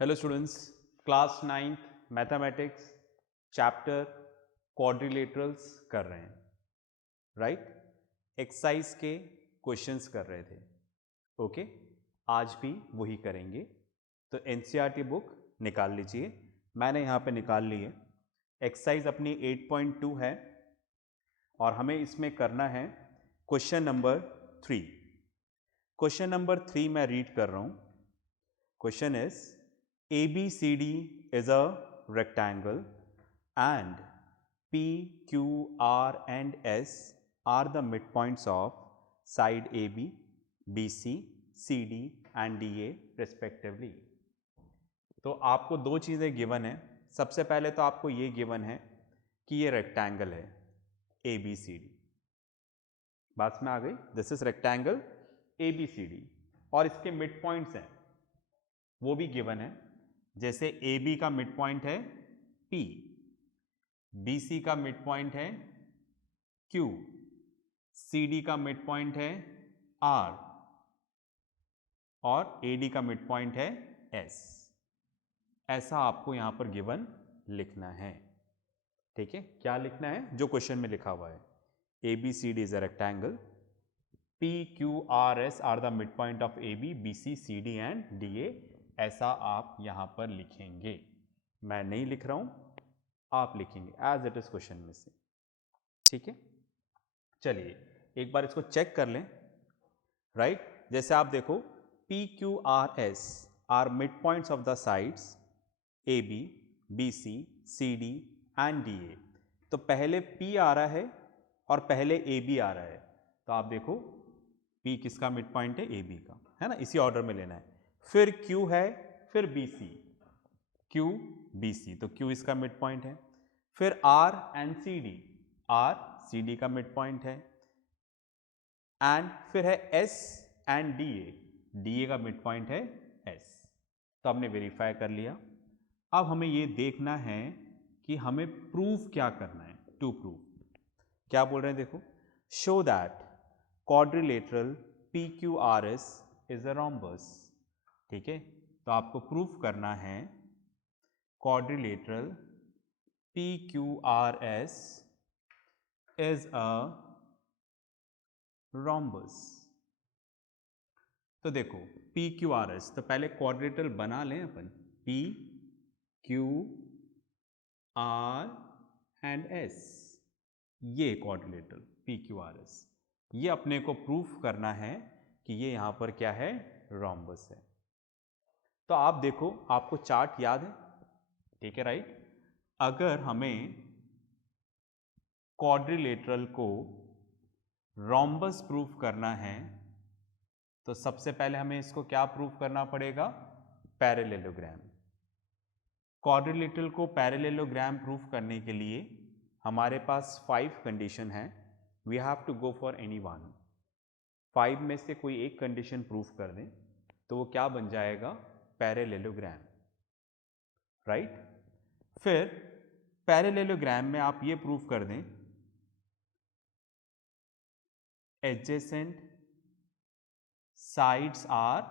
Hello students, class 9th mathematics chapter quadrilaterals कर रहे हैं, राइट। एक्सरसाइज के क्वेश्चंस कर रहे थे। ओके, आज भी वही करेंगे। तो एनसीईआरटी बुक निकाल लीजिए, मैंने यहाँ पे निकाल ली है। एक्सरसाइज अपनी 8.2 है और हमें इसमें करना है क्वेश्चन नंबर 3। क्वेश्चन नंबर 3 मैं रीड कर रहा हूँ। Question is, ABCD is a rectangle and P, Q, R and S are the midpoints of side AB, BC, CD and DA respectively. तो आपको दो चीज़ें गिवन है। सबसे पहले तो आपको ये गिवन है कि ये रेक्टेंगल है ABCD। बात में आ गई, दिस इज रेक्टेंगल ABCD और इसके मिड पॉइंट्स हैं वो भी गिवन है। जैसे AB का मिड पॉइंट है P, BC का मिड पॉइंट है Q, CD का मिड पॉइंट है R और AD का मिड पॉइंट है S। ऐसा आपको यहां पर गिवन लिखना है, ठीक है। क्या लिखना है? जो क्वेश्चन में लिखा हुआ है, ABCD is a rectangle, P, Q, R, S are the mid point of AB, BC, CD and DA। ऐसा आप यहां पर लिखेंगे। मैं नहीं लिख रहा हूं, आप लिखेंगे एज इट इज क्वेश्चन में से, ठीक है। चलिए एक बार इसको चेक कर लें, राइट। जैसे आप देखो, P, Q, R, S are mid points of the sides AB, BC, CD and DA। तो पहले P आ रहा है और पहले AB आ रहा है। तो आप देखो P किसका मिड पॉइंट है? AB का, है ना। इसी ऑर्डर में लेना है। फिर Q है, फिर BC, Q, BC, तो Q इसका मिड पॉइंट है। फिर R and CD, R CD का मिड पॉइंट है। एंड फिर है S एंड DA, DA का मिड पॉइंट है S। तो हमने वेरीफाई कर लिया। अब हमें ये देखना है कि हमें प्रूफ क्या करना है। टू प्रूव क्या बोल रहे हैं, देखो, show that quadrilateral PQRS is a rhombus, ठीक है। तो आपको प्रूफ करना है quadrilateral PQRS is a rhombus. तो देखो PQRS, तो पहले क्वाड्रिलेटरल बना लें अपन, PQR एंड S, ये क्वाड्रिलेटरल PQRS, ये अपने को प्रूफ करना है कि ये यहां पर क्या है? रोम्बस है। तो आप देखो, आपको चार्ट याद है, ठीक है, राइट। अगर हमें क्वाड्रिलेटरल को रोम्बस प्रूफ करना है तो सबसे पहले हमें इसको क्या प्रूफ करना पड़ेगा? पैरेललोग्राम। क्वाड्रिलेटरल को पैरेललोग्राम प्रूफ करने के लिए हमारे पास 5 कंडीशन है। We have to go for any one. 5 में से कोई एक कंडीशन प्रूफ कर दें तो वो क्या बन जाएगा? Parallelogram, right. फिर पैरेललोग्राम में आप ये प्रूफ कर दें adjacent sides are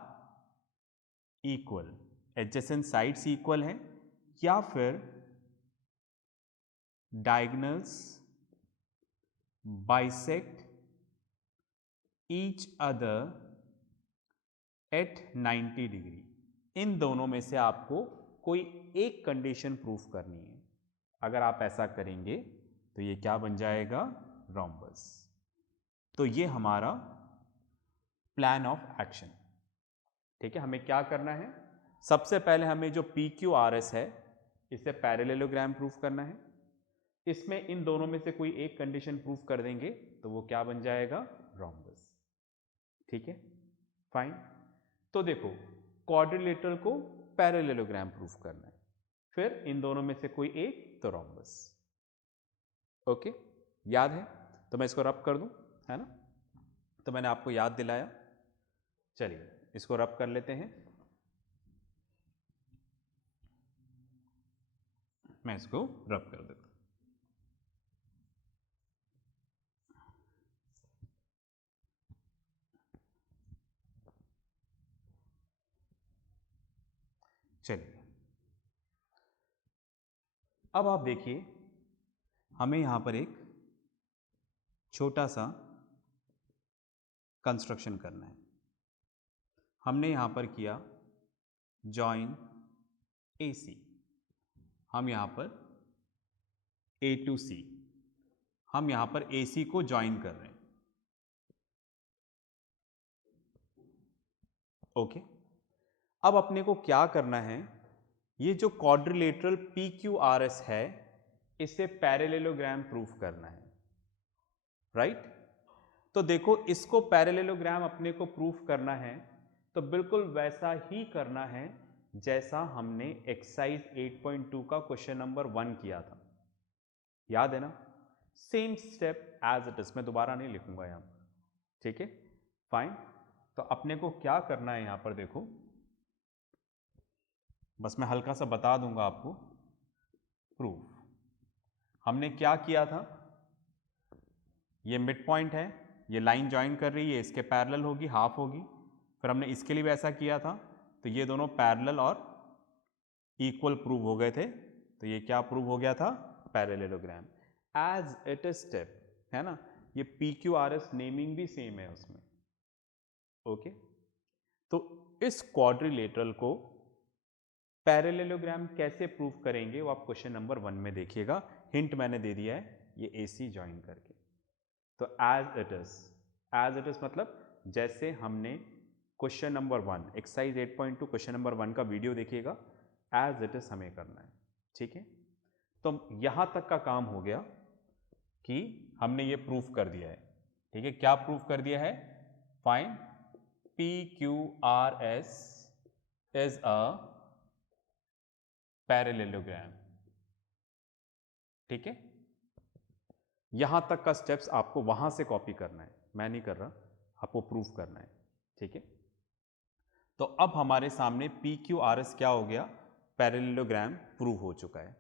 equal, adjacent sides equal है, या फिर diagonals bisect each other at 90 degree. इन दोनों में से आपको कोई एक कंडीशन प्रूफ करनी है। अगर आप ऐसा करेंगे तो ये क्या बन जाएगा? रोम्बस। तो ये हमारा प्लान ऑफ एक्शन, ठीक है। हमें क्या करना है? सबसे पहले हमें जो PQRS है इसे पैरेललोग्राम प्रूफ करना है। इसमें इन दोनों में से कोई एक कंडीशन प्रूफ कर देंगे तो वो क्या बन जाएगा? रोम्बस, ठीक है, फाइन। तो देखो, क्वाड्रिलेटरल को पैरेललोग्राम प्रूफ करना है, फिर इन दोनों में से कोई एक तो रोम्बस। ओके, याद है? तो मैं इसको रब कर दूं, है ना। तो मैंने आपको याद दिलाया। चलिए इसको रब कर लेते हैं। मैं इसको रब कर देता हूं। चलिए अब आप देखिए, हमें यहां पर एक छोटा सा कंस्ट्रक्शन करना है। हमने यहां पर किया जॉइन AC, हम यहां पर A to C, हम यहां पर AC को ज्वाइन कर रहे हैं। ओके, अब अपने को क्या करना है, ये जो क्वाड्रिलेटरल PQRS है इसे पैरेललोग्राम प्रूफ करना है, राइट। तो देखो, इसको पैरेललोग्राम अपने को प्रूफ करना है तो बिल्कुल वैसा ही करना है जैसा हमने एक्सरसाइज 8.2 का क्वेश्चन नंबर 1 किया था, याद है ना। Same step as it is, मैं दोबारा नहीं लिखूंगा यहां पर, ठीक है, फाइन। तो अपने को क्या करना है यहां पर, देखो बस मैं हल्का सा बता दूंगा आपको। प्रूफ हमने क्या किया था, ये मिड पॉइंट है, ये लाइन ज्वाइन कर रही है, इसके पैरेलल होगी, हाफ होगी। फिर हमने इसके लिए भी ऐसा किया था, तो ये दोनों पैरेलल और इक्वल प्रूव हो गए थे। तो ये क्या प्रूव हो गया था, parallelogram as it is step, है ना। ये PQRS नेमिंग भी सेम है उसमें। ओके, तो इस क्वाड्रिलेटरल को पैरेललोग्राम कैसे प्रूव करेंगे वो आप क्वेश्चन नंबर 1 में देखिएगा। हिंट मैंने दे दिया है, ये AC ज्वाइन करके। तो एज इट इज मतलब जैसे हमने question number 1 exercise 8.2 question number 1 का वीडियो देखिएगा, एज इट इज हमें करना है, ठीक है। तो यहां तक का काम हो गया कि हमने ये प्रूफ कर दिया है, ठीक है। क्या प्रूफ कर दिया है, fine PQRS is a parallelogram, ठीक है। यहां तक का स्टेप्स आपको वहां से कॉपी करना है, मैं नहीं कर रहा, आपको प्रूफ करना है, ठीक है। तो अब हमारे सामने PQRS क्या हो गया, पैरेललोग्राम प्रूव हो चुका है,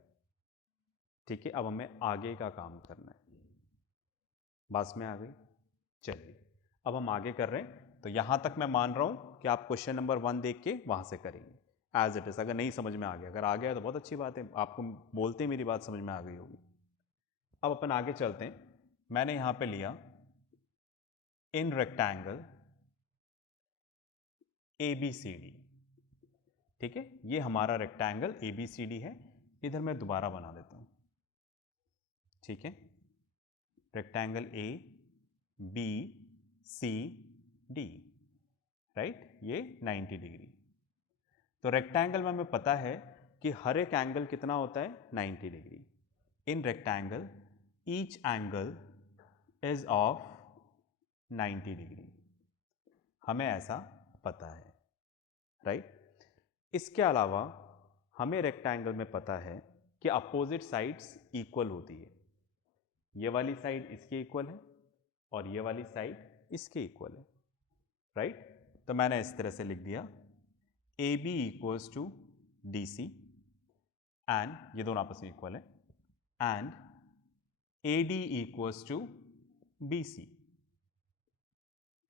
ठीक है। अब हमें आगे का काम करना है, बस में आ गई। चलिए अब हम आगे कर रहे हैं। तो यहां तक मैं मान रहा हूं कि आप क्वेश्चन नंबर 1 देख के वहां से करेंगे एज इट इज। अगर नहीं समझ में आ गया, अगर आ गया तो बहुत अच्छी बात है, आपको बोलते ही मेरी बात समझ में आ गई होगी। अब अपन आगे चलते हैं। मैंने यहां पे लिया इन रेक्टेंगल ABCD, ठीक है। ये हमारा रेक्टेंगल ABCD है, इधर मैं दोबारा बना देता हूं, ठीक है। रेक्टेंगल ABCD, राइट, ये 90 डिग्री। तो रेक्टेंगल में हमें पता है कि हर एक एंगल कितना होता है, 90 degree. In rectangle each angle is of 90 degree, हमें ऐसा पता है, राइट। इसके अलावा हमें रेक्टेंगल में पता है कि अपोजिट साइड्स इक्वल होती है, ये वाली साइड इसके इक्वल है और ये वाली साइड इसके इक्वल है, राइट। तो मैंने इस तरह से लिख दिया AB equals to DC and ये दोनों आपस में इक्वल है, and AD equals to BC,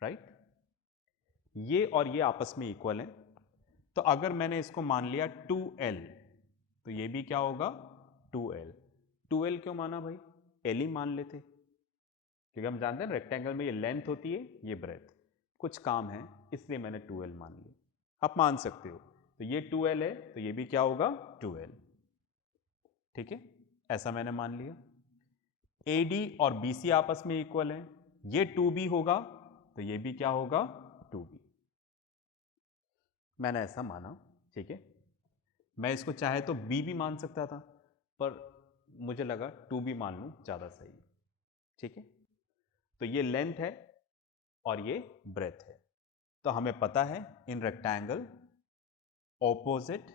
right. ये और ये आपस में इक्वल है। तो अगर मैंने इसको मान लिया 2L, तो ये भी क्या होगा, 2L। 2L क्यों माना भाई, L ही मान लेते, क्योंकि हम जानते हैं रेक्टेंगल में ये लेंथ होती है, ये ब्रेथ, कुछ काम है इसलिए मैंने 2L मान लिया। आप मान सकते हो, तो ये 2L है तो ये भी क्या होगा, 2L, ठीक है, ऐसा मैंने मान लिया। AD और BC आपस में इक्वल है, ये 2B होगा तो ये भी क्या होगा, 2B, मैंने ऐसा माना, ठीक है। मैं इसको चाहे तो B भी मान सकता था, पर मुझे लगा 2B मान लूं ज्यादा सही, ठीक है। तो ये लेंथ है और ये ब्रेथ है। तो हमें पता है in rectangle opposite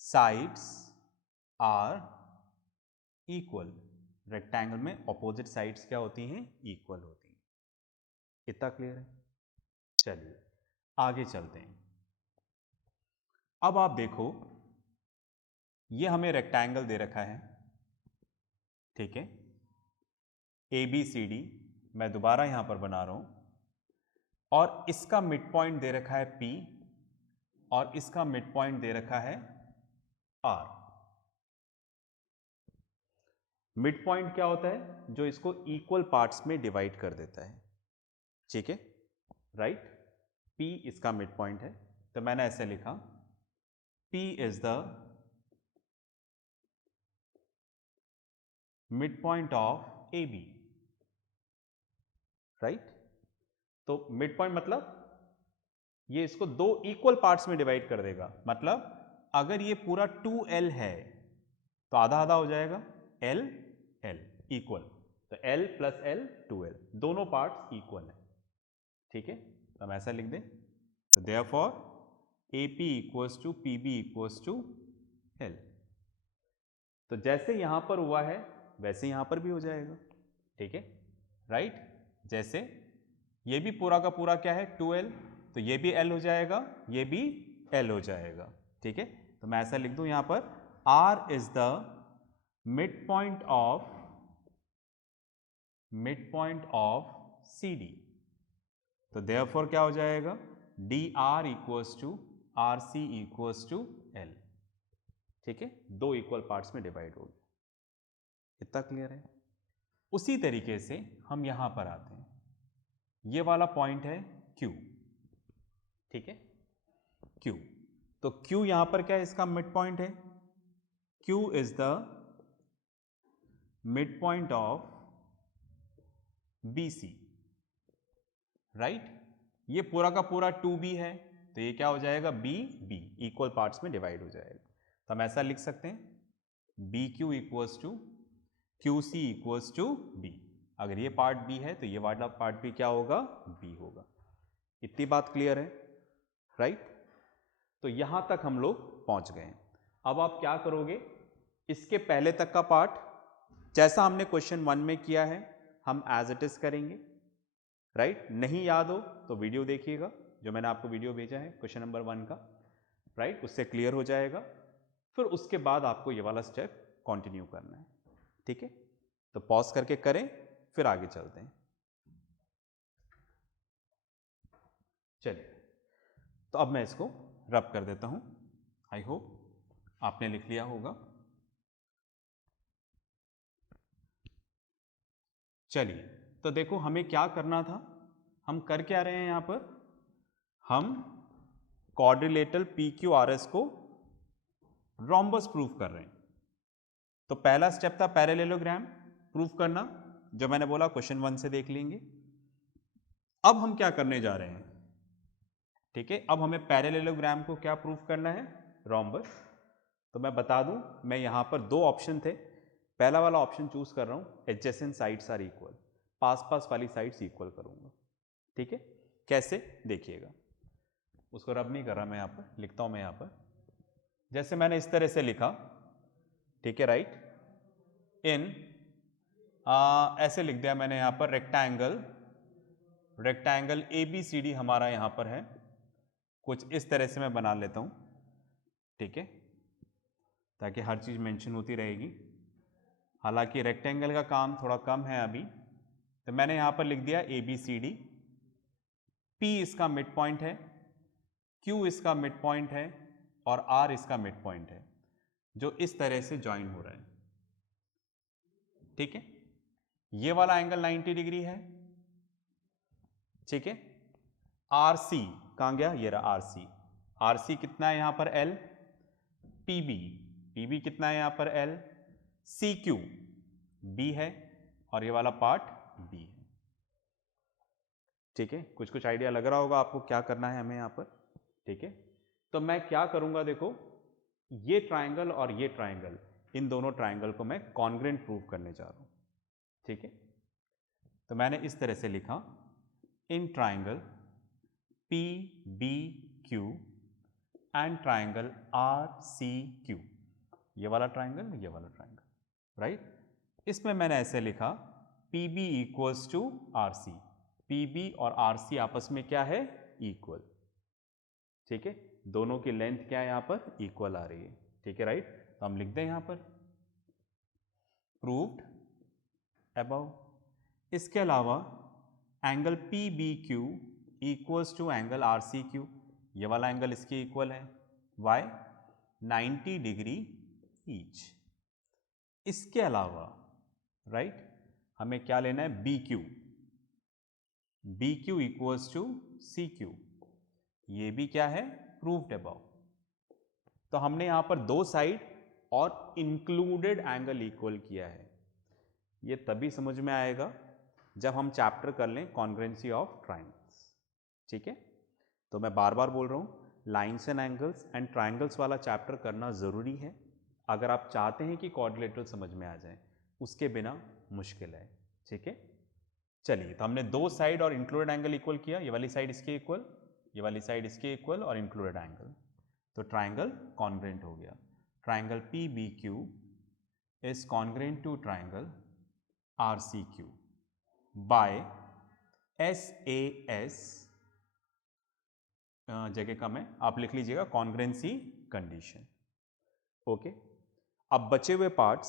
sides are equal, rectangle में ऑपोजिट साइड्स क्या होती हैं, इक्वल होती हैं। इतना क्लियर है। चलिए आगे चलते हैं। अब आप देखो, ये हमें रेक्टेंगल दे रखा है, ठीक है, ABCD, मैं दोबारा यहां पर बना रहा हूं, और इसका मिड पॉइंट दे रखा है P और इसका मिड पॉइंट दे रखा है R, मिड पॉइंट क्या होता है? जो इसको इक्वल पार्ट्स में डिवाइड कर देता है, ठीक है, राइट। P इसका मिड पॉइंट है, तो मैंने ऐसे लिखा P is the mid point of AB, right. तो मिड पॉइंट मतलब ये इसको दो इक्वल पार्ट्स में डिवाइड कर देगा, मतलब अगर ये पूरा 2L है तो आधा आधा हो जाएगा, L L इक्वल, तो L प्लस L 2L, दोनों पार्ट्स इक्वल है, ठीक है। तो हम ऐसा लिख दें, तो therefore AP equals to PB equals to L। तो जैसे यहां पर हुआ है वैसे यहां पर भी हो जाएगा, ठीक है, राइट। जैसे ये भी पूरा का पूरा क्या है 2L, तो ये भी L हो जाएगा, ये भी L हो जाएगा, ठीक है। तो मैं ऐसा लिख दूं यहां पर R is the mid point of CD। तो देयरफॉर क्या हो जाएगा, DR equals to RC equals to L, ठीक है, दो इक्वल पार्ट्स में डिवाइड हो गया। इतना क्लियर है? उसी तरीके से हम यहां पर आते हैं, ये वाला पॉइंट है Q, ठीक है, Q। तो Q यहां पर क्या है, इसका मिड पॉइंट है, Q is the mid point of BC, right. ये पूरा का पूरा 2B है, तो ये क्या हो जाएगा, B इक्वल पार्ट्स में डिवाइड हो जाएगा। तो हम ऐसा लिख सकते हैं BQ equals to QC equals to B। अगर ये पार्ट B है तो ये वाला पार्ट भी क्या होगा, B होगा। इतनी बात क्लियर है, राइट। तो यहां तक हम लोग पहुंच गए। अब आप क्या करोगे, इसके पहले तक का पार्ट जैसा हमने क्वेश्चन 1 में किया है हम एज इट इज करेंगे, राइट। नहीं याद हो तो वीडियो देखिएगा, जो मैंने आपको वीडियो भेजा है क्वेश्चन नंबर 1 का, राइट, उससे क्लियर हो जाएगा। फिर उसके बाद आपको ये वाला स्टेप कंटिन्यू करना है, ठीक है। तो पॉज करके करें, फिर आगे चलते हैं। चलिए, तो अब मैं इसको रब कर देता हूं। आई होप आपने लिख लिया होगा। चलिए, तो देखो हमें क्या करना था, हम कर क्या रहे हैं यहां पर, हम क्वाड्रिलेटरल PQRS को रोम्बस प्रूफ कर रहे हैं। तो पहला स्टेप था पैरेललोग्राम प्रूफ करना, जो मैंने बोला क्वेश्चन 1 से देख लेंगे। अब हम क्या करने जा रहे हैं, ठीक है, अब हमें पैरेललोग्राम को क्या प्रूफ करना है, रोम्बस। तो मैं बता दूं, मैं यहां पर दो ऑप्शन थे, पहला वाला ऑप्शन चूज कर रहा हूं, एडजेसेंट साइड्स आर इक्वल, पास पास वाली साइड्स इक्वल करूंगा, ठीक है। कैसे, देखिएगा, उसको रब नहीं कर रहा मैं, यहां पर लिखता हूं मैं यहां पर, जैसे मैंने इस तरह से लिखा, ठीक है, राइट। इन ऐसे लिख दिया मैंने यहां पर रेक्टेंगल ABCD हमारा यहां पर है, कुछ इस तरह से मैं बना लेता हूं, ठीक है, ताकि हर चीज मेंशन होती रहेगी। हालांकि रेक्टेंगल का काम थोड़ा कम है अभी, तो मैंने यहां पर लिख दिया ABCD, P इसका मिड पॉइंट है, Q इसका मिड पॉइंट है, और R इसका मिड पॉइंट है, जो इस तरह से ज्वाइन हो रहा है, ठीक है। ये वाला एंगल 90 डिग्री है, ठीक है। RC कहां गया, ये रहा RC कितना है यहां पर L, PB कितना है यहां पर L, CQ B है, और ये वाला पार्ट B है, ठीक है। कुछ कुछ आइडिया लग रहा होगा आपको क्या करना है हमें यहां पर, ठीक है। तो मैं क्या करूंगा, देखो ये ट्राइंगल और ये ट्राइंगल, इन दोनों ट्राइंगल को मैं कॉन्ग्रेंट प्रूव करने जा रहा हूं, ठीक है। तो मैंने इस तरह से लिखा, in triangle PBQ and triangle RCQ, ये वाला ट्राइंगल, ये वाला ट्राइंगल, राइट। इसमें मैंने ऐसे लिखा PB equals to RC, PB और RC आपस में क्या है, इक्वल, ठीक है। दोनों की लेंथ क्या है यहां पर, इक्वल आ रही है, ठीक है, राइट। तो हम लिख दें यहां पर प्रूव्ड अबव। इसके अलावा angle PBQ equals to angle RCQ, ये वाला एंगल इसके इक्वल है, वाई 90 डिग्री ईच। इसके अलावा राइट। हमें क्या लेना है, B Q, B Q equals to C Q, ये भी क्या है, प्रूव्ड अबव। तो हमने यहां पर दो साइड और इंक्लूडेड एंगल इक्वल किया है। ये तभी समझ में आएगा जब हम चैप्टर कर लें कॉन्ग्रुएंसी ऑफ ट्राइंगल्स। ठीक है, तो मैं बार बार बोल रहा हूं, lines and angles and triangles वाला चैप्टर करना ज़रूरी है अगर आप चाहते हैं कि क्वाड्रिलेटरल समझ में आ जाए, उसके बिना मुश्किल है। ठीक है, चलिए, तो हमने दो साइड और इंक्लूडेड एंगल इक्वल किया, ये वाली साइड इसके इक्वल, ये वाली साइड इसके इक्वल और इंक्लूडेड एंगल, तो ट्राइंगल कॉन्ग्रुएंट हो गया। Triangle P B Q is congruent to triangle R C Q by S A S, जगह कम है, आप लिख लीजिएगा कॉन्ग्रुएंसी कंडीशन। ओके, अब बचे हुए पार्ट्स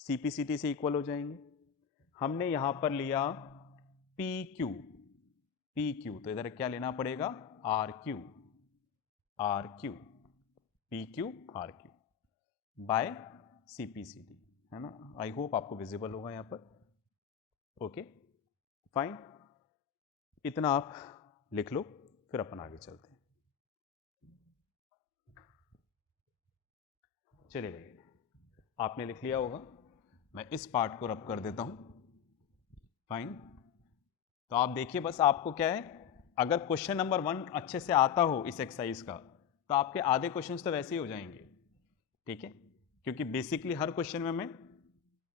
सीपीसीटी से इक्वल हो जाएंगे। हमने यहां पर लिया पी क्यू, पी क्यू, तो इधर क्या लेना पड़ेगा, R Q, R Q, P Q R Q by CPCT, है ना। आई होप आपको विजिबल होगा यहां पर। ओके फाइन, इतना आप लिख लो, फिर अपन आगे चलते हैं। चलिए भाई, आपने लिख लिया होगा, मैं इस पार्ट को रब कर देता हूं। फाइन, तो आप देखिए, बस आपको क्या है, अगर क्वेश्चन नंबर 1 अच्छे से आता हो इस एक्सरसाइज का, तो आपके आधे क्वेश्चंस तो वैसे ही हो जाएंगे। ठीक है, क्योंकि बेसिकली हर क्वेश्चन में हमें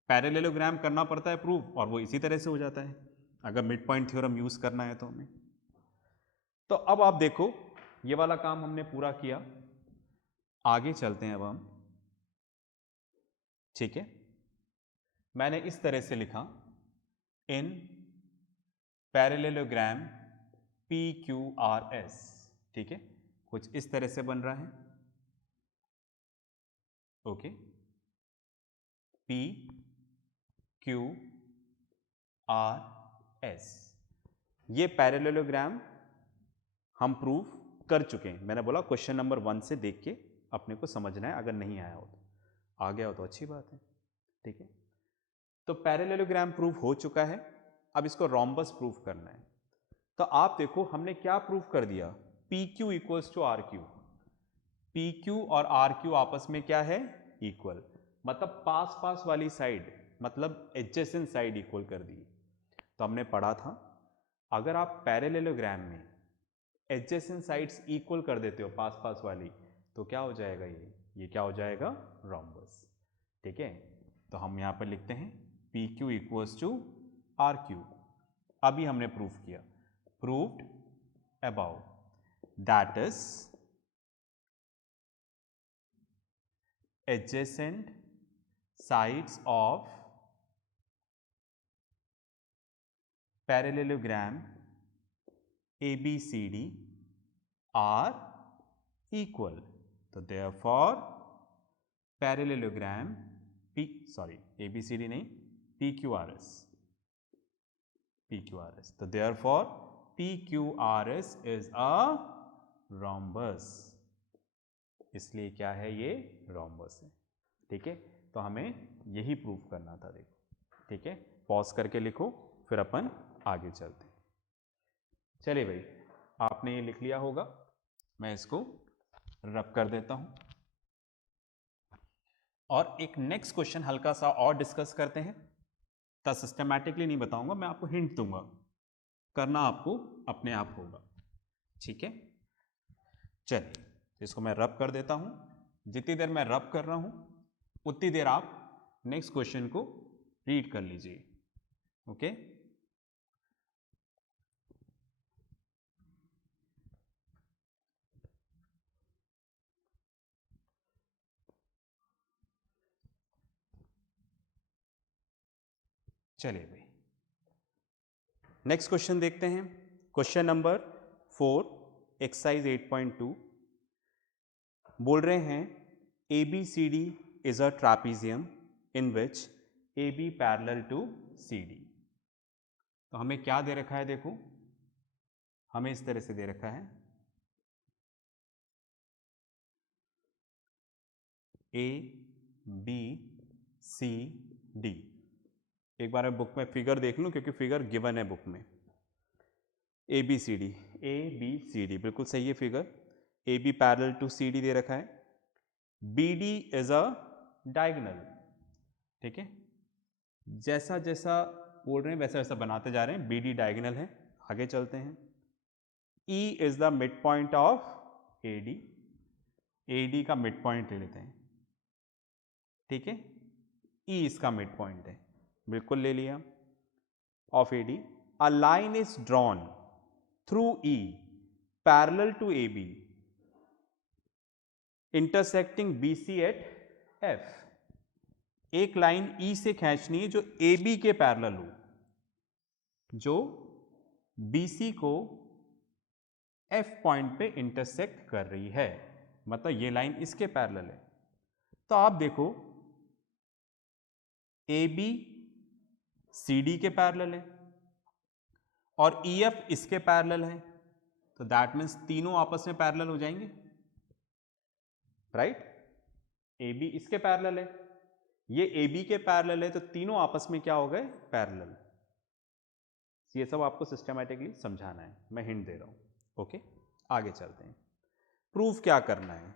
पैरेललोग्राम करना पड़ता है प्रूव, और वो इसी तरह से हो जाता है अगर मिड पॉइंट थ्योरम यूज करना है तो हमें। तो अब आप देखो, ये वाला काम हमने पूरा किया, आगे चलते हैं अब हम। ठीक है, मैंने इस तरह से लिखा, इन parallelogram P Q R S. ठीक है, कुछ इस तरह से बन रहा है। Okay, P Q R S, ये पैरेललोग्राम हम प्रूव कर चुके हैं। मैंने बोला क्वेश्चन नंबर 1 से देख के अपने को समझना है, अगर नहीं आया हो तो, आ गया हो तो अच्छी बात है। ठीक है, तो पैरेललोग्राम प्रूव हो चुका है, अब इसको रोम्बस प्रूव करना है। तो आप देखो, हमने क्या प्रूव कर दिया, P Q equals to R Q, P Q और आर क्यू आपस में क्या है, इक्वल, मतलब पास पास वाली साइड, मतलब एडजेसेंट साइड इक्वल कर दी। तो हमने पढ़ा था, अगर आप पैरेललोग्राम में एडजेसेंट साइड्स इक्वल कर देते हो पास पास वाली, तो क्या हो जाएगा, ये क्या हो जाएगा, रोम्बस। ठीक है, तो हम यहां पर लिखते हैं P Q equals to R Q. अभी हमने प्रूफ किया, proved above, that is adjacent sides of parallelogram ABCD are equal. तो therefore parallelogram ABCD नहीं, PQRS, PQRS, तो therefore PQRS is a rhombus, इसलिए क्या है, ये रोम्बस है। ठीक है, तो हमें यही प्रूफ करना था। देखो, ठीक है, पॉज करके लिखो, फिर अपन आगे चलते हैं। चलिए भाई, आपने ये लिख लिया होगा, मैं इसको रब कर देता हूं, और एक नेक्स्ट क्वेश्चन हल्का सा और डिस्कस करते हैं। तो सिस्टमैटिकली नहीं बताऊंगा, मैं आपको हिंट दूंगा, करना आपको अपने आप होगा। ठीक है, चलिए, इसको मैं रब कर देता हूं। जितनी देर मैं रब कर रहा हूं, उतनी देर आप नेक्स्ट क्वेश्चन को रीड कर लीजिए। ओके, चलिए भाई, नेक्स्ट क्वेश्चन देखते हैं। क्वेश्चन नंबर 4, एक्सरसाइज 8.2, बोल रहे हैं ABCD is a trapezium in which AB parallel to CD। तो हमें क्या दे रखा है, देखो, हमें इस तरह से दे रखा है, A B C D, एक बार मैं बुक में फिगर देख लूँ, क्योंकि फिगर गिवन है बुक में। ABCD, ABCD बिल्कुल सही है figure. AB parallel to CD दे रखा है। BD इज अ डायगोनल, ठीक है। जैसा जैसा बोल रहे हैं वैसा वैसा बनाते जा रहे हैं। BD डायगोनल है, आगे चलते हैं। E is the mid point of AD, AD का मिड पॉइंट ले लेते हैं, ठीक है। E इसका मिड पॉइंट है, बिल्कुल ले लिया, of AD। A line is drawn through E parallel to AB intersecting BC at F। एक लाइन E से खींचनी है जो AB के पैरेलल हो, जो BC को F पॉइंट पे इंटरसेक्ट कर रही है, मतलब ये लाइन इसके पैरेलल है। तो आप देखो AB CD के पैरेलल है और EF इसके पैरेलल है, तो दैट मीन्स तीनों आपस में पैरेलल हो जाएंगे, राइट। AB इसके पैरेलल है, ये AB के पैरेलल है, तो तीनों आपस में क्या हो गए, पैरेलल। ये सब आपको सिस्टमैटिकली समझाना है, मैं हिंट दे रहा हूं। ओके, आगे चलते हैं। प्रूफ क्या करना है,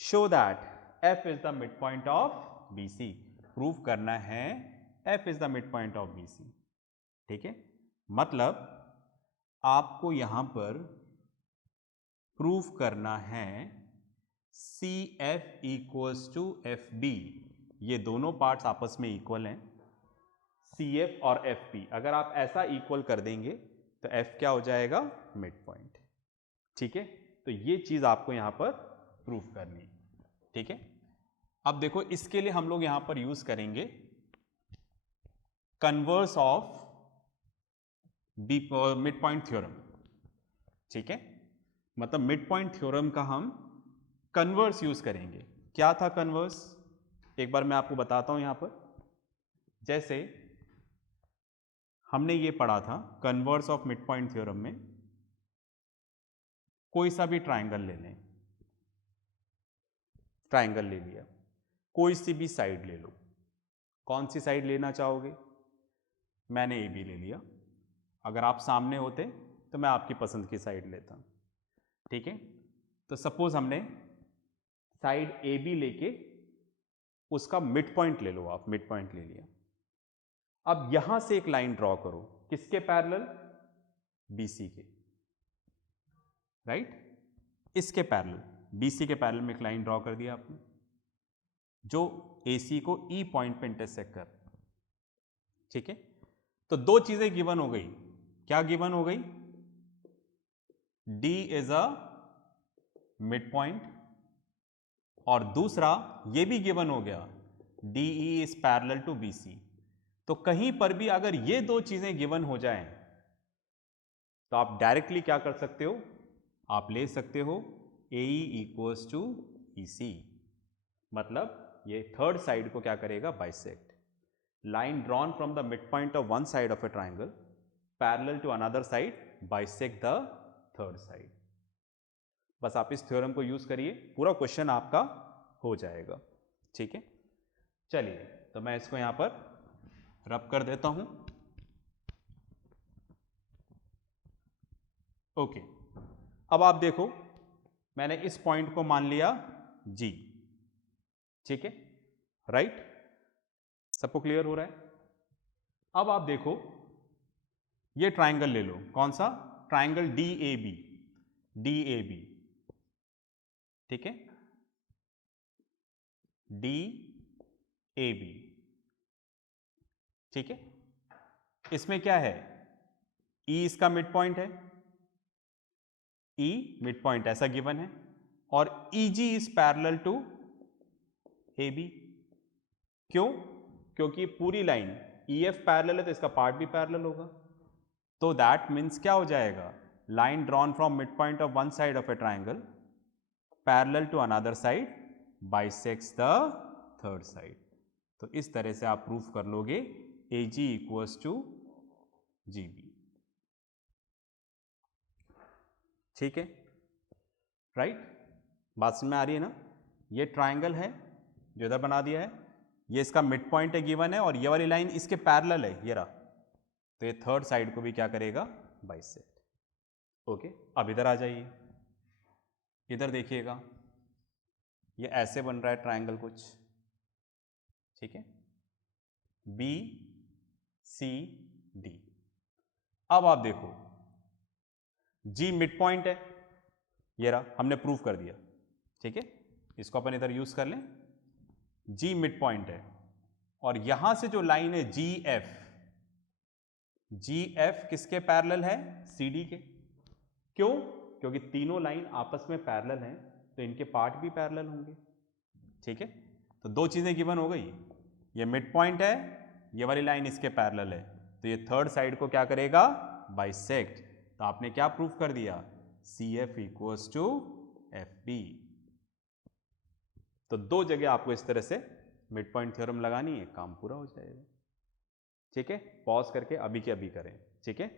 show that F is the mid point of BC। Proof करना है F is the mid point of BC, ठीक है। मतलब आपको यहां पर प्रूफ करना है CF इक्वल्स टू FB, ये दोनों पार्ट्स आपस में इक्वल हैं, CF और FB। अगर आप ऐसा इक्वल कर देंगे तो F क्या हो जाएगा, मिड पॉइंट, ठीक है। तो ये चीज आपको यहां पर प्रूफ करनी है, ठीक है। अब देखो, इसके लिए हम लोग यहां पर यूज करेंगे converse of mid point theorem, ठीक है। मतलब मिड पॉइंट थ्योरम का हम कन्वर्स यूज करेंगे। क्या था कन्वर्स, एक बार मैं आपको बताता हूं यहां पर। जैसे हमने ये पढ़ा था converse of mid point theorem में, कोई सा भी ट्राइंगल ले लें, ट्राइंगल ले लिया, कोई सी भी साइड ले लो, कौन सी साइड लेना चाहोगे, मैंने AB ले लिया। अगर आप सामने होते तो मैं आपकी पसंद की साइड लेता, ठीक है। तो सपोज हमने साइड AB लेके उसका मिड पॉइंट ले लो, आप मिड पॉइंट ले लिया। अब यहां से एक लाइन ड्रॉ करो, किसके पैरेलल, BC के, राइट। इसके पैरेलल, BC के पैरेलल में एक लाइन ड्रॉ कर दिया आपने, जो AC को E पॉइंट पे इंटरसेक्ट कर, ठीक है। तो दो चीजें गिवन हो गई, क्या गिवन हो गई, D is a mid point, और दूसरा ये भी गिवन हो गया, DE is parallel to BC। तो कहीं पर भी अगर ये दो चीजें गिवन हो जाएं तो आप डायरेक्टली क्या कर सकते हो, आप ले सकते हो AE इक्वल्स टू EC। मतलब ये थर्ड साइड को क्या करेगा, bisect. Line drawn from the mid point of one side of a triangle parallel to another side bisect the third side. बस आप इस थ्योरम को यूज करिए, पूरा क्वेश्चन आपका हो जाएगा, ठीक है। चलिए, तो मैं इसको यहां पर रब कर देता हूं। ओके, अब आप देखो, मैंने इस पॉइंट को मान लिया G, ठीक है, राइट। सबको क्लियर हो रहा है। अब आप देखो, ये ट्राइंगल ले लो, कौन सा, ट्राइंगल DAB, DAB, ठीक है, DAB, ठीक है। इसमें क्या है, E इसका मिड पॉइंट है, E मिड पॉइंट ऐसा गिवन है, और EG is parallel to AB। क्यों, क्योंकि पूरी लाइन EF पैरेलल है तो इसका पार्ट भी पैरेलल होगा। तो दैट मीन्स क्या हो जाएगा, line drawn from mid point of one side of a triangle parallel to another side bisects the third side. तो इस तरह से आप प्रूफ कर लोगे AG इक्वल्स टू GB, ठीक है, राइट। बात समझ में आ रही है ना। ये ट्राइंगल है जो इधर बना दिया है, ये इसका मिड पॉइंट है गिवन है और ये वाली लाइन इसके पैरेलल है, ये रहा, तो ये थर्ड साइड को भी क्या करेगा, बाइसेक्ट। ओके, अब इधर आ जाइए, इधर देखिएगा, ये ऐसे बन रहा है ट्रायंगल कुछ, ठीक है, बी सी डी। अब आप देखो, जी मिड पॉइंट है, ये रहा, हमने प्रूव कर दिया, ठीक है, इसको अपन इधर यूज कर लें, जी मिड पॉइंट है, और यहां से जो लाइन है जी एफ किसके पैरेलल है, सी डी के। क्यों? क्योंकि तीनों लाइन आपस में पैरेलल हैं, तो इनके पार्ट भी पैरेलल होंगे, ठीक है। तो दो चीजें गिवन हो गई, ये मिड पॉइंट है, ये वाली लाइन इसके पैरेलल है, तो ये थर्ड साइड को क्या करेगा, बाइसेक्ट। तो आपने क्या प्रूव कर दिया, C F equals to F B. तो दो जगह आपको इस तरह से मिड पॉइंट थ्योरम लगानी है, काम पूरा हो जाएगा, ठीक है। पॉज करके अभी के अभी करें, ठीक है।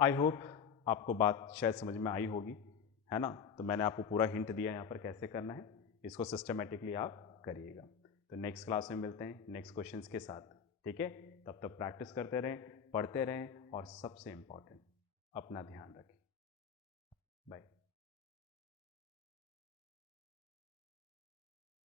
आई होप आपको बात शायद समझ में आई होगी, है ना। तो मैंने आपको पूरा हिंट दिया यहाँ पर कैसे करना है, इसको सिस्टमेटिकली आप करिएगा। तो नेक्स्ट क्लास में मिलते हैं नेक्स्ट क्वेश्चंस के साथ, ठीक है। तब तक प्रैक्टिस करते रहें, पढ़ते रहें, और सबसे इम्पॉर्टेंट अपना ध्यान रखें। बाय।